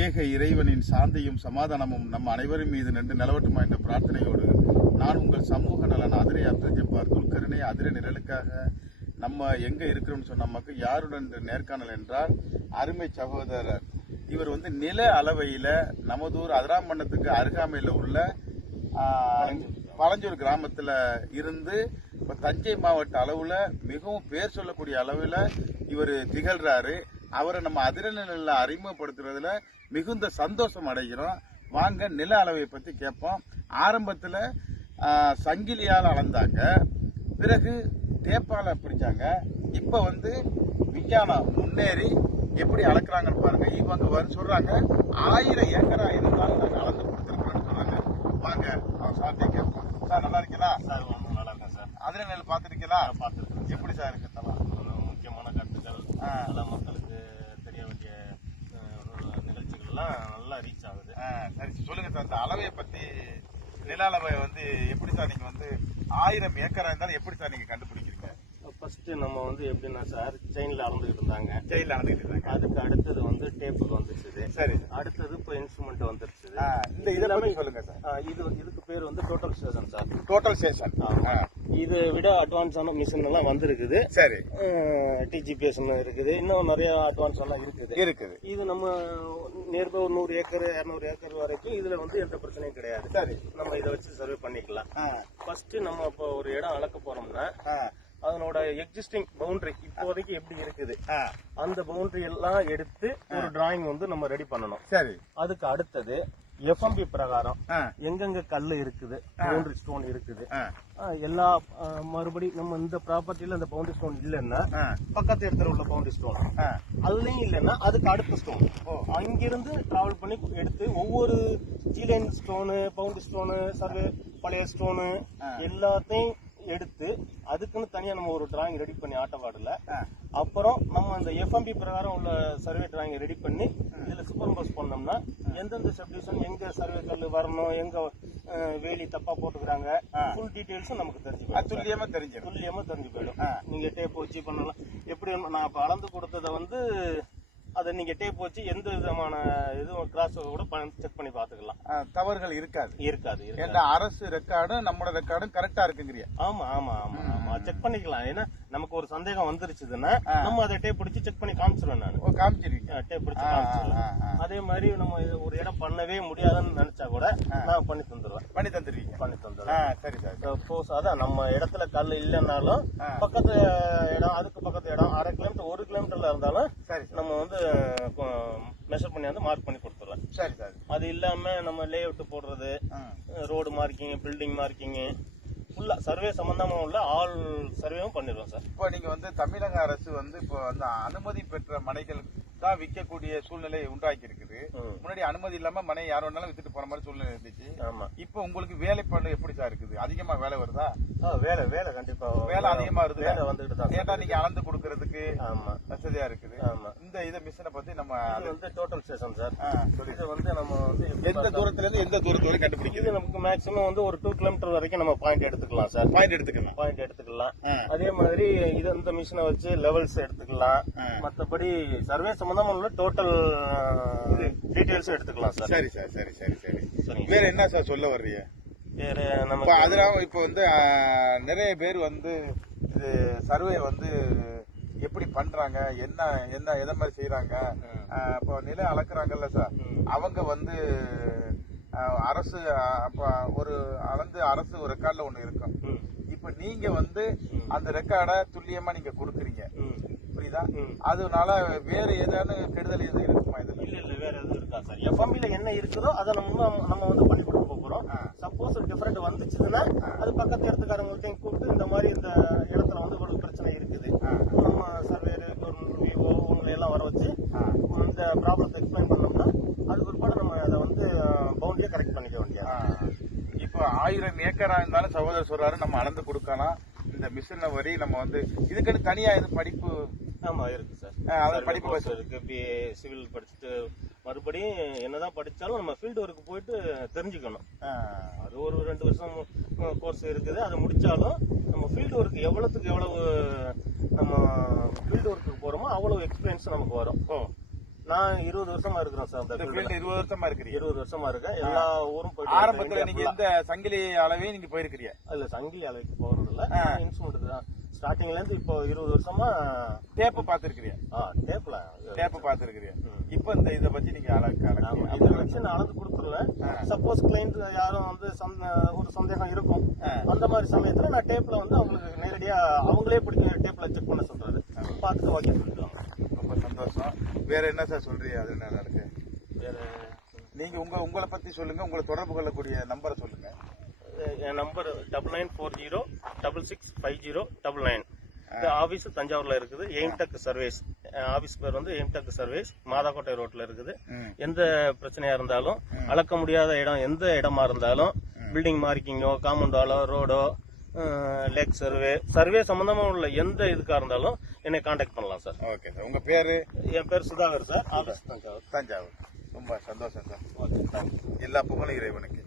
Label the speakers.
Speaker 1: ஏக இறைவனின் சாந்தியும் சமாதானமும் நம் அனைவரும் மீது நின்று நிலவட்டுமா என்ற பிரார்த்தனையோடு நான் உங்கள் சமூக நலன் அதிரை அப்தஜப்பார் துல்கருணை அதிரை நிழலுக்காக நம்ம எங்க இருக்கிறோம்னு சொன்ன நமக்கு யாருடன் இந்த நேர்காணல் என்றால் அருமை சகோதரர். இவர் வந்து நில அளவையில நமதூர் அதிராமண்ணத்துக்கு அருகாமையில் உள்ள பழஞ்சூர் கிராமத்துல இருந்து இப்ப தஞ்சை மாவட்ட அளவுல மிகவும் பேர் சொல்லக்கூடிய அளவுல இவர் திகழ்றாரு. அவரை நம்ம அதிரநிலையில் அறிமுகப்படுத்துறதுல மிகுந்த சந்தோஷம் அடைகிறோம். வாங்க நில அளவை பத்தி கேட்போம். ஆரம்பத்துல சங்கிலியால் அளந்தாங்க. பிறகு டேப்பால பிடிச்சாங்க இப்ப வந்து விஞ்ஞானம் முன்னேறி எப்படி அளக்குறாங்கன்னு பாருங்க. இவங்க வந்து சொல்றாங்க ஆயிரம் ஏக்கரா இருந்தாலும் நாங்க அளந்து கொடுத்துருக்கோம்னு சொன்னாங்க. வாங்க அவன் சார்ட்டே கேட்போம். சார் நல்லா இருக்கீங்களா?
Speaker 2: சார் நல்லா இருக்கேன் சார்.
Speaker 1: அதிர நெல் பாத்துருக்கீங்களா
Speaker 2: நான் பார்த்துருக்கேன்
Speaker 1: எப்படி சார் இருக்கு?
Speaker 2: நிகழ்ச்சிகள்லாம் நல்லா ரீச் ஆகுது.
Speaker 1: சரி சொல்லுங்க சார் அந்த அளவையை பத்தி நில அளவை வந்து எப்படி சார் நீங்க வந்து ஆயிரம் ஏக்கரா இருந்தாலும் எப்படி சார் நீங்க கண்டுபிடிக்கிறீங்க?
Speaker 2: ஃபர்ஸ்ட் நம்ம வந்து எப்படின்னா சார் செயின்ல அளந்துகிட்டு இருந்தாங்க.
Speaker 1: ஜெயில அளந்துட்டு இருந்தாங்க.
Speaker 2: அதுக்கு அடுத்தது வந்து டேப்புக்கு வந்துருச்சு
Speaker 1: சரி.
Speaker 2: அடுத்தது இப்போ இன்ஸ்ட்ருமெண்ட் வந்துருச்சு
Speaker 1: இந்த இதை பத்தி சொல்லுங்க சார்
Speaker 2: இது இதுக்கு பேர் வந்து total station sir
Speaker 1: total station.
Speaker 2: இது விட அட்வான்ஸான மிஷின் எல்லாம் வந்திருக்குது.
Speaker 1: சரி.
Speaker 2: டிஜிபிஎஸ் இருக்குது. இன்னும் நிறைய அட்வான்ஸ் எல்லாம் இருக்குது.
Speaker 1: இருக்குது.
Speaker 2: இது நம்ம நியர்பை ஒரு நூறு ஏக்கர் இரநூறு ஏக்கர் வரைக்கும் இதுல வந்து எந்த பிரச்சனையும் கிடையாது.
Speaker 1: சரி.
Speaker 2: நம்ம இதை வச்சு சர்வே பண்ணிக்கலாம். ஃபர்ஸ்ட் நம்ம இப்போ ஒரு இடம் அளக்க போறோம்னா அதனோட எக்ஸிஸ்டிங் பவுண்டரி இப்போதைக்கு எப்படி இருக்குது? அந்த பவுண்டரி எல்லாம் எடுத்து ஒரு டிராயிங் வந்து நம்ம ரெடி பண்ணணும்.
Speaker 1: சரி.
Speaker 2: அதுக்கு அடுத்தது எஃப்எம்பி பிரகாரம் எங்கெங்க கல் இருக்குது பவுண்டரி ஸ்டோன் இருக்குது. எல்லா மறுபடி நம்ம இந்த ப்ராப்பர்ட்டில அந்த பவுண்டரி ஸ்டோன் இல்லைன்னா பக்கத்து இடத்துல உள்ள பவுண்டரி ஸ்டோன். அதுலயும் இல்லைன்னா அதுக்கு அடுத்த ஸ்டோன் அங்கிருந்து டிராவல் பண்ணி எடுத்து ஒவ்வொரு ஜீலைன் ஸ்டோனு பவுண்டரி ஸ்டோனு சர்வே பழைய ஸ்டோனு எல்லாத்தையும் எடுத்து அதுக்குன்னு தனியா நம்ம ஒரு டிராயிங் ரெடி பண்ணி ஆட்டவாடுல. அப்புறம் நம்ம அந்த எஃப்எம்பி பிரகாரம் உள்ள சர்வே டிராயிங் ரெடி பண்ணி இதுல சூப்பர் பண்ணோம்னா எந்தெந்த சப்டிவிஷன் எங்க சர்வே கல் வரணும் எங்க வேலி தப்பா போட்டுக்கிறாங்க ஃபுல் டீடைல்ஸும் நமக்கு தெரிஞ்சுக்கலாம்
Speaker 1: துல்லியமா தெரிஞ்சிடும்.
Speaker 2: துல்லியமா தெரிஞ்சு போயிடும். நீங்க டேப் வச்சு பண்ணலாம். எப்படி நான் இப்ப அளந்து கொடுத்ததை வந்து அதை நீங்க டேப் வச்சு எந்த விதமான இதுவும் கிராஸ் கூட செக் பண்ணி பாத்துக்கலாம்
Speaker 1: ஆ, தவறுகள் இருக்காது.
Speaker 2: இருக்காது
Speaker 1: ஏன்னா அரசு ரெக்கார்டும் நம்மளோட ரெக்கார்டும் கரெக்டா இருக்குங்கிறியா.
Speaker 2: ஆமா ஆமா ஆமா ஆமா. செக் பண்ணிக்கலாம். ஏன்னா நமக்கு ஒரு சந்தேகம் வந்துருச்சுன்னா நம்ம அதை டேப் பிடிச்சு செக் பண்ணி காமிச்சிருவேன் நான்.
Speaker 1: ஓ காமிச்சிருக்கீங்க
Speaker 2: டேப் பிடிச்சு காமிச்சிருவேன். அதே மாதிரி நம்ம ஒரு இடம் பண்ணவே முடியாதுன்னு நினைச்சா கூட நான் பண்ணி தந்துருவேன்.
Speaker 1: பண்ணி தந்துருவீங்க.
Speaker 2: பண்ணி
Speaker 1: ஆ,
Speaker 2: தந்துருவேன்
Speaker 1: சரி சார்.
Speaker 2: சப்போஸ் அதான் நம்ம இடத்துல கல் இல்லைன்னாலும் பக்கத்து இடம் அதுக்கு பக்கத்து இடம் அரை கிலோமீட்டர் ஒரு கிலோமீட்டர்ல இருந்தாலும்
Speaker 1: சரி
Speaker 2: நம்ம வந்து மெஷர் பண்ணி வந்து மார்க் பண்ணி கொடுத்துருவேன்.
Speaker 1: சரி சார்.
Speaker 2: அது இல்லாம நம்ம லே அவுட் போடுறது. ரோடு மார்க்கிங் பில்டிங் மார்க்கிங் ஃபுல்லா சர்வே சம்பந்தமா உள்ள ஆல் சர்வேவும் பண்ணிடுவோம் சார்.
Speaker 1: இப்போ நீங்க வந்து தமிழக அரசு வந்து இப்போ வந்து அனுமதி பெற்ற மனைகள் தான் விற்கக்கூடிய சூழ்நிலை உண்டாக்கி இருக்குது. முன்னாடி அனுமதி இல்லாம மனை யார் வேணாலும் வித்துட்டு போற மாதிரி சூழ்நிலை இருந்துச்சு.
Speaker 2: ஆமா.
Speaker 1: இப்போ உங்களுக்கு வேலைப்பாடு எப்படி சார் இருக்குது? அதிகமா வேலை வருதா?
Speaker 2: வேலை வேலை கண்டிப்பா
Speaker 1: வேலை அதிகமா வருது.
Speaker 2: வேலை வந்துட்டு தான்
Speaker 1: ஏன்டா நீங்க அளந்து கொடுக்கறதுக்கு
Speaker 2: ஆமா.
Speaker 1: வசதியா இருக்குது.
Speaker 2: ஆமா.
Speaker 1: இந்த இதை மிஷினை பத்தி நம்ம
Speaker 2: இது வந்து டோட்டல் ஸ்டேஷன் சார். இது வந்து நம்ம வந்து
Speaker 1: எந்த தூரத்துல இருந்து எந்த தூரத்து வரை கண்டுபிடிக்குது
Speaker 2: நமக்கு மேக்ஸிமம் வந்து ஒரு டூ கிலோமீட்டர் வரைக்கும் நம்ம பாயிண்ட் எடுத்துக்கலாம் சார்.
Speaker 1: பாயிண்ட் எடுத்துக்கலாம்.
Speaker 2: பாயிண்ட் எடுத்துக்கலாம். அதே மாதிரி இது இந்த மிஷினை வச்சு லெவல்ஸ் எடுத்துக்கலாம். மத்தபடி சர்வே சம்பந்தமா உள்ள டோட்டல் டீடைல்ஸ் எடுத்துக்கலாம் சார்.
Speaker 1: சரி சார் சரி சரி சரி. வேற என்ன சார் சொல்ல வர்றீங்க?
Speaker 2: வேற
Speaker 1: இப்போ
Speaker 2: நமக்கு
Speaker 1: அதனால இப்போ வந்து நிறைய பேர் வந்து இது சர்வே வந்து எப்படி பண்றாங்க என்ன என்ன எதை மாதிரி செய்யறாங்க இப்போ நில அளக்குறாங்கல்ல சார். அவங்க வந்து அரசு அப்ப ஒரு அளந்து அரசு ஒரு ரெக்கார்ட்ல ஒண்ணு இருக்கும். இப்போ நீங்க வந்து அந்த ரெக்கார்டை துல்லியமா நீங்க கொடுக்குறீங்க. புரியுதா
Speaker 2: ம்.
Speaker 1: அதனால வேற ஏதாவது கெடுதல் எதுவும் இருக்குமா இதுல?
Speaker 2: இல்ல இல்ல வேற எதுவும் இருக்கா சார்? எஃப்எம்பில என்ன இருக்குதோ அதை நம்ம நம்ம வந்து பண்ணி கொடுக்க போறோம். சப்போஸ் டிஃபரெண்ட் வந்துச்சுன்னா அது பக்கத்து இடத்துக்காரங்கள்ட்டையும் கூப்பிட்டு இந்த மாதிரி இந்த இடத்துல வந்து இவ்வளவு பிரச்சனை இருக்குது. நம்ம சர்வேரு விவோ உங்களை எல்லாம் வர வச்சு இந்த ப்ராப்ளத்தை எக்ஸ்பிளைன் பண்ணோம்னா அதுக்கு பிற்பாடு நம்ம அதை வந்து பவுண்டரியை கரெக்ட் பண்ணிக்க வேண்டியது.
Speaker 1: இப்போ ஆயிரம் ஏக்கரா இருந்தாலும் சகோதரர் சொல்றாரு நம்ம அளந்து கொடுக்கலாம். இந்த மிஷினை வரி நம்ம வந்து இதுக்குன்னு தனியா இது படிப்பு
Speaker 2: ஆமா இருக்கு சார். Survey
Speaker 1: படிப்பு
Speaker 2: course இருக்கு பிஏ சிவில் படிச்சுட்டு மறுபடியும் என்னதான் படிச்சாலும் நம்ம ஃபீல்டு ஒர்க் போயிட்டு தெரிஞ்சுக்கணும். அது ஒரு ரெண்டு வருஷம் கோர்ஸ் இருக்குது. அதை முடிச்சாலும் நம்ம ஃபீல்டு ஒர்க் எவ்வளவுக்கு எவ்வளவு நம்ம ஃபீல்டு ஒர்க்கு போறோமோ அவ்வளவு எக்ஸ்பீரியன்ஸ் நமக்கு வரும்.
Speaker 1: ஓ.
Speaker 2: நான் இருபது வருஷமா இருக்கிறேன் சார்
Speaker 1: இந்த ஃபீல்டு இருபது வருஷமா இருக்கிறீங்க?
Speaker 2: இருபது வருஷமா இருக்கேன். எல்லா ஊரும் போயிட்டு
Speaker 1: ஆரம்பத்துல. நீங்க எந்த சங்கிலி அளவையும் நீங்க போயிருக்கிறீங்க.
Speaker 2: இல்ல சங்கிலி அலைக்கு போறது இல்ல இன்ஸ்ட்ருமெண்ட் தான். ஸ்டார்டிங்ல இருந்து இப்போ இருபது வருஷமா
Speaker 1: டேப்பு பார்த்திருக்கிறீங்க?
Speaker 2: ஆ, டேப்ல
Speaker 1: டேப்பு பார்த்திருக்கிறீங்க. இப்போ இந்த இதை பத்தி நீங்க
Speaker 2: இதை வச்சு நான் அளந்து கொடுத்துருவேன். சப்போஸ் கிளைண்ட் யாரும் வந்து ஒரு சந்தேகம் இருக்கும். அந்த மாதிரி சமயத்துல நான் டேப்ல வந்து அவங்களுக்கு நேரடியா அவங்களே பிடிச்ச டேப்ல செக் பண்ண சொல்றது பார்த்துட்டு ஓகே
Speaker 1: சந்தோஷம் வேற என்ன சார் சொல்றீங்க? அது என்ன நடக்கு
Speaker 2: வேற
Speaker 1: நீங்க உங்க உங்களை பத்தி சொல்லுங்க. உங்களை தொடர்பு கொள்ளக்கூடிய நம்பரை சொல்லுங்க.
Speaker 2: என் number double nine four zero double six five zero double nine office தஞ்சாவூர்ல இருக்குது. எய்ம்டெக் சர்வீஸ் ஆபீஸ் பேர் வந்து எய்ம்டெக் சர்வீஸ் மாதாக்கோட்டை ரோட்ல இருக்குது. எந்த பிரச்சனையா இருந்தாலும் அளக்க முடியாத இடம் எந்த இடமா இருந்தாலும் பில்டிங் மார்க்கிங்கோ காம்பவுண்ட் வாலோ ரோடோ லேக் சர்வே சர்வே சம்பந்தமா உள்ள எந்த இதுக்கா இருந்தாலும் என்னை காண்டாக்ட் பண்ணலாம் சார்
Speaker 1: ஓகே சார் உங்க பேரு?
Speaker 2: என் பேர் சுதாகர் சார் ஆபீஸ் தஞ்சாவூர்.
Speaker 1: தஞ்சாவூர். ரொம்ப சந்தோஷம் சார்
Speaker 2: ஓகே
Speaker 1: எல்லா புகழும் இறைவனுக்கு.